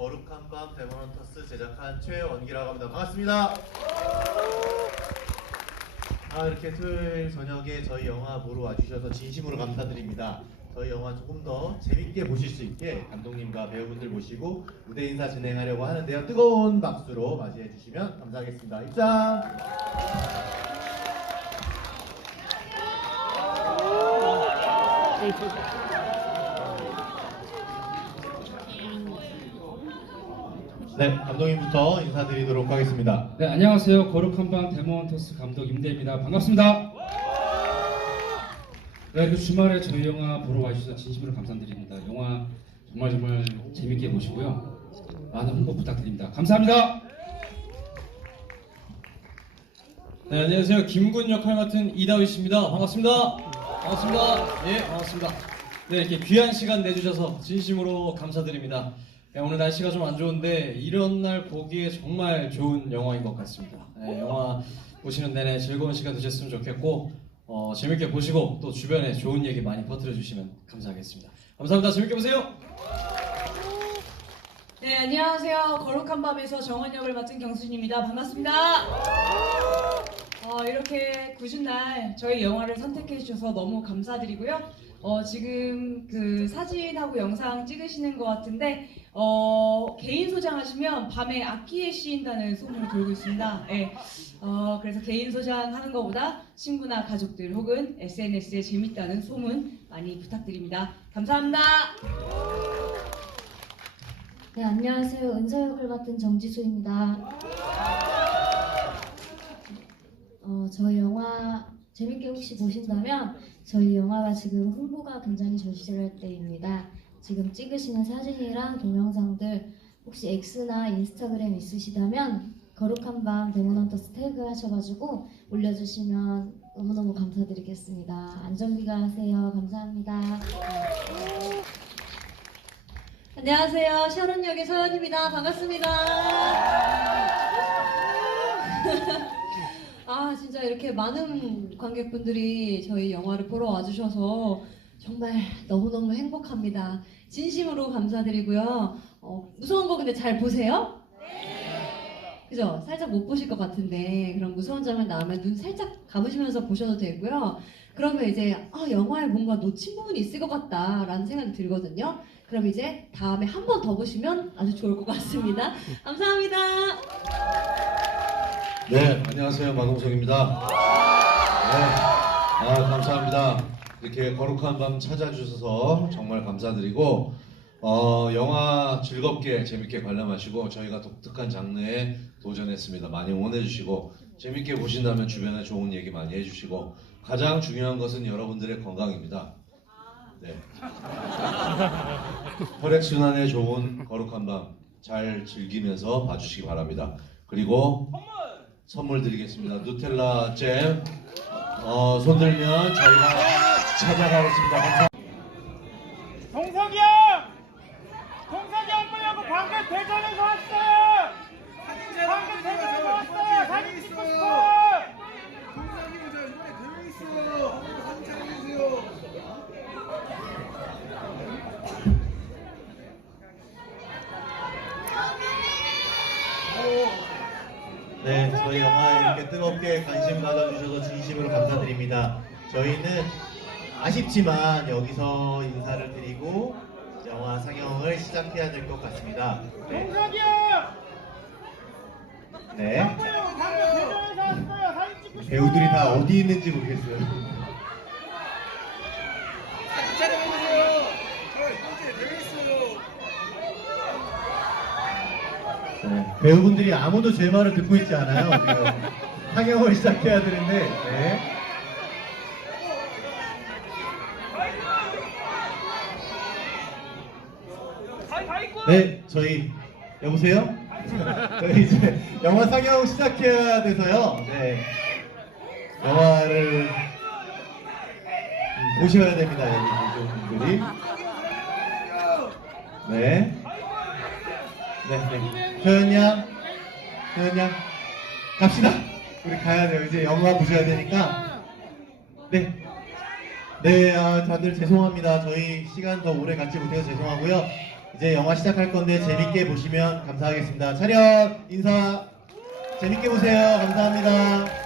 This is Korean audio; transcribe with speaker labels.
Speaker 1: 거룩한 밤 데모넌터스 제작한 최원기라고 합니다. 반갑습니다. 아 이렇게 토요일 저녁에 저희 영화 보러 와주셔서 진심으로 감사드립니다. 저희 영화 조금 더 재밌게 보실 수 있게 감독님과 배우분들 모시고 무대 인사 진행하려고 하는데요. 뜨거운 박수로 맞이해 주시면 감사하겠습니다. 입장. 네, 감독님부터 인사드리도록 하겠습니다.
Speaker 2: 네, 안녕하세요. 거룩한 밤 데모헌터스 감독 임대입니다. 반갑습니다. 네, 그 주말에 저희 영화 보러 와주셔서 진심으로 감사드립니다. 영화 정말 정말 재밌게 보시고요. 많은 홍보 부탁드립니다. 감사합니다.
Speaker 3: 네, 안녕하세요. 김군 역할 맡은 이다윗입니다. 반갑습니다. 반갑습니다. 예, 반갑습니다. 네, 이렇게 귀한 시간 내주셔서 진심으로 감사드립니다. 네, 오늘 날씨가 좀 안 좋은데 이런 날 보기에 정말 좋은 영화인 것 같습니다. 네, 영화 보시는 내내 즐거운 시간 되셨으면 좋겠고 어, 재밌게 보시고 또 주변에 좋은 얘기 많이 퍼뜨려 주시면 감사하겠습니다. 감사합니다. 재밌게 보세요.
Speaker 4: 네, 안녕하세요. 거룩한 밤에서 정원 역을 맡은 경순입니다. 반갑습니다. 어, 이렇게 굳은 날 저희 영화를 선택해 주셔서 너무 감사드리고요. 어, 지금 그 사진하고 영상 찍으시는 것 같은데 어, 개인 소장하시면 밤에 악기에 씌인다는 소문을 돌고 있습니다. 예. 어, 그래서 개인 소장하는 것보다 친구나 가족들 혹은 SNS에 재밌다는 소문 많이 부탁드립니다. 감사합니다.
Speaker 5: 네, 안녕하세요. 은서 역을 맡은 정지수입니다. 어, 저희 영화 재밌게 혹시 보신다면 저희 영화가 지금 홍보가 굉장히 절실할 때입니다. 지금 찍으시는 사진이랑 동영상들 혹시 X나 인스타그램 있으시다면 거룩한 밤 데모넌터스 태그 하셔가지고 올려주시면 너무너무 감사드리겠습니다. 안전비가 하세요. 감사합니다.
Speaker 4: 안녕하세요. 샤론 역의 서연입니다. 반갑습니다. 아, 진짜 이렇게 많은 관객분들이 저희 영화를 보러 와주셔서 정말 너무너무 행복합니다. 진심으로 감사드리고요. 어, 무서운 거 근데 잘 보세요? 그죠? 살짝 못 보실 것 같은데 그럼 무서운 장면 나오면 눈 살짝 감으시면서 보셔도 되고요. 그러면 이제 아, 영화에 뭔가 놓친 부분이 있을 것 같다라는 생각이 들거든요. 그럼 이제 다음에 한 번 더 보시면 아주 좋을 것 같습니다. 감사합니다.
Speaker 1: 네, 안녕하세요. 마동석입니다. 네, 아, 감사합니다. 이렇게 거룩한 밤 찾아주셔서 정말 감사드리고, 어, 영화 즐겁게 재밌게 관람하시고, 저희가 독특한 장르에 도전했습니다. 많이 응원해주시고, 재밌게 보신다면 주변에 좋은 얘기 많이 해주시고, 가장 중요한 것은 여러분들의 건강입니다. 네. 혈액순환에 좋은 거룩한 밤 잘 즐기면서 봐주시기 바랍니다. 그리고 선물 드리겠습니다. 누텔라 잼. 어, 손 들면 저희가 찾아가겠습니다. 감사
Speaker 6: 동석이 형! 동석이 형 보려고 방금 대전에서 왔어요! 방금 대전에서 왔어요! 사진 찍고 싶어!
Speaker 7: 동상이 저 이번에 대회 있어요. 한번 촬영해주세요.
Speaker 1: 네, 저희 영화에 이렇게 뜨겁게 관심 가져주셔서 진심으로 감사드립니다. 저희는 아쉽지만 여기서 인사를 드리고 영화 상영을 시작해야 될 것 같습니다. 네.
Speaker 6: 동석이 형!
Speaker 1: 네. 배우들이 다 어디 있는지 모르겠어요.
Speaker 7: 사진 촬영해주세요. 저 이번 주에 대회 있어요.
Speaker 1: 네, 배우분들이 아무도 제 말을 듣고 있지 않아요. 상영을 시작해야 되는데. 네. 네, 저희 여보세요? 저희 이제 영화 상영 시작해야 돼서요. 네. 영화를 음, 보셔야 됩니다. 여기 분들이. 네. 네, 네. 효연 양, 효연 양, 갑시다. 우리 가야 돼요. 이제 영화 보셔야 되니까. 네. 네, 아, 다들 죄송합니다. 저희 시간 더 오래 갖지 못해서 죄송하고요. 이제 영화 시작할 건데 재밌게 보시면 감사하겠습니다. 차렷 인사 재밌게 보세요. 감사합니다.